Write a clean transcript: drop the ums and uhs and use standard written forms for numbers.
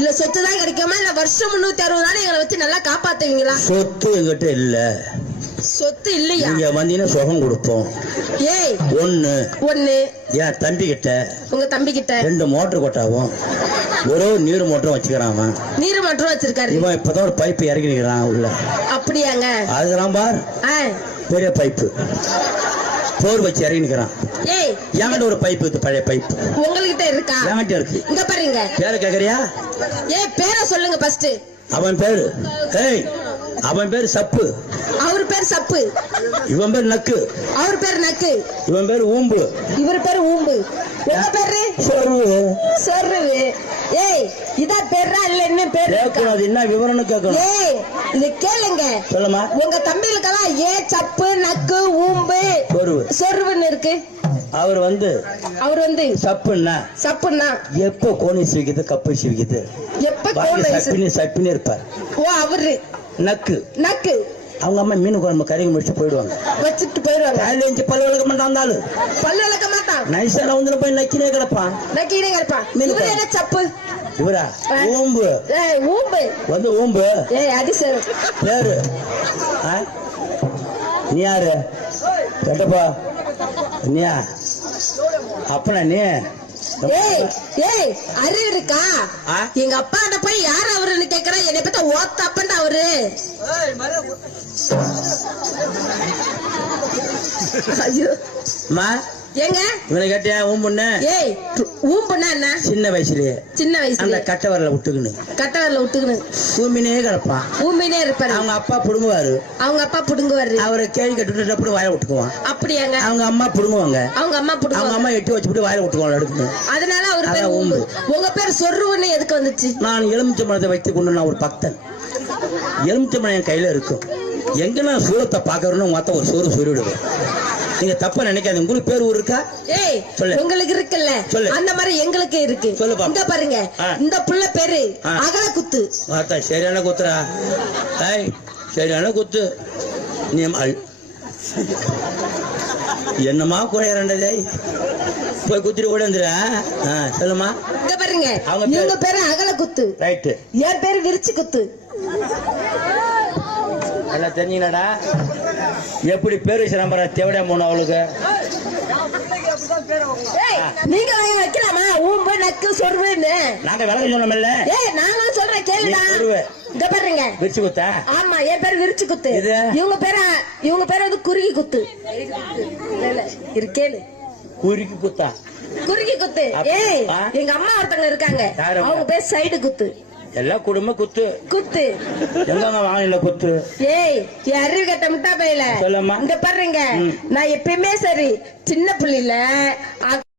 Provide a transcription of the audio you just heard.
இல்ல சொத்து தான் கிடைக்குமா இல்ல வருஷம் 360 நாள் எங்களை வச்சு நல்லா காப்பாத்துவீங்களா? சொத்து எங்கிட்ட இல்ல. சொத்து இல்லையா? நீங்க வந்தீங்கன்னா சுகம் கொடுப்போம். ஏய் ஒண்ணு என் தம்பி கிட்ட, உங்க தம்பி கிட்ட 2 மோட்டர் கொட்டாவும் ஒரு நீர் மோட்டரும் வச்சுக்கிறான். நீர் மோட்டரும் வச்சிருக்காரு. இவன் இப்பதான் ஒரு பைப் இறக்கி நிக்கிறான் உள்ள. அப்படியாங்க? அதுதான் பார் பெரிய பைப்பு போர் வச்சு இறங்கி நிக்கிறான். ஏய் என்கிட்ட ஒரு பைப் இருக்கு, பழைய பைப். உங்ககிட்ட இருக்கா? என்கிட்ட இருக்கு. இங்க பாருங்க. பேரை கேக்குறியா? ஏய் பேரை சொல்லுங்க ஃபர்ஸ்ட். அவன் பேரு அவன் பேரு சப்பு. அவர் பேர் சப்பு. இவன் பேர் நக்கு. அவர் பேர் நக்கு. இவன் பேர் ஊம்பு. இவர் பேர் ஊம்பு. உங்க பேரு சொருவு. சொருவு. ஏய் இதா பேரா இல்ல என்ன பேர்? கேட்கணும், என்ன விவரம்னு கேட்கணும். ஏய் இது கேளுங்க. சொல்லுமா. உங்க தம்பிகளுக்கெல்லாம் சப்பு நக்கு ஊம்பு சொருவு சொருவுன்னு இருக்கு. அவர் வந்து சப்புன்னா எப்ப கோணி சிவிக்குது கப்பு சிவிக்குது, எப்ப சப்பினி இருப்பார். ஓ அவரு நக்கு. நக்கு அவங்க அம்மா மீன் குழம்பு கறிக்கு முடிச்சு போயிடுவாங்க, வச்சுட்டு போயிடுவாங்க. பல்லு விளக்க மாட்டான். பல்லு விளக்க மாட்டான். நைசா வந்து போய் நக்கினே கிடப்பான். என்ன சப்பு? இவரா ஊம்பு. ஊம்பு வந்து ஊம்பு. அது சரி. பேரு நீ யாரு கேட்டப்பா? நீயா அப்பனா நீ? ஏய் அறிவு இருக்கா? எங்க அப்பா போய் யார் அவருன்னு கேக்குறா. என்னை பத்தி ஓத்த அப்பன் அவரு. ஐயோ ஏங்க இவனை கேட்டியா ஊம்புன்னு? ஏய் ஊம்புன்னா என்ன? சின்ன வயசுலயே அந்த கட்டை வரல விட்டுக்கணும் ஊம்பினே கிடப்பான். ஊம்பினே இருப்பாரு. அவங்க அப்பா புடுங்குவாரு. அவரை கேள்வி கட்டு அப்படி வாயில விட்டுக்குவான். அப்படியாங்க? அவங்க அம்மா புடுங்குவாங்க. அவங்க அம்மா எட்டி வச்சுட்டு வாயில விட்டுக்குவாங்க எடுத்து. அதனால அவர் பேர் ஊம்பு. உங்க பேர் சொருவுன்னு எதுக்கு வந்துச்சு? நான் எலுமிச்சை மரத்தை வைத்துக் கொண்டு நான் ஒரு பக்தன். எலுமிச்சை மரம் என் கையில இருக்கும். எங்க நான் சூரத்தை பாக்குறேன்னு மொத்தம் ஒரு சோறு சொல்லிவிடுவேன். நீங்க தப்பா நினைக்காது. உங்களுக்கு பேர் ஊர் இருக்கா? ஏய் உங்களுக்கு இருக்குல்ல, அந்த மாதிரி எங்களுக்கு இருக்கு. இந்த பாருங்க, இந்த புள்ள பேரு அகல குத்து. சரியான குத்துரா. சரியான குத்து. நீ என்னமா குறையறண்டே போய் குத்திட்டு கூட வந்துடா. சொல்லுமா. இங்க பாருங்க, உங்க பேரு அகல குத்து. ரைட்டு. என் பேரு விரிச்சு குத்து. எல்லாம் தெரிஞ்சுங்கடா. எப்படி பேரு சிரம்பர தேவடா போன அவளுக்கு. நீங்க வைக்கலாமா ஊம்பு நக்கு சொருவுன்னு? நாங்க விளக்க சொன்னோம்ல. நானும் சொல்றேன் கேளுடா. இங்க பாருங்க, விரிச்சு குத்தா. ஆமா என் பேரு விரிச்சு குத்து. இவங்க பேரு வந்து குறுகி குத்து. கேளு. குறுகி குத்தா? குறுகி குத்து. ஏய் எங்க அம்மா ஒருத்தவங்க இருக்காங்க, அவங்க பேர் சைடு குத்து. எல்லா குடும்பம் குத்து குத்து. எங்க வாங்கல குத்து. ஏய் அறிவு கட்ட முட்டா பையில. இங்க பாருங்க, நான் எப்பயுமே சரி சின்ன பிள்ளைல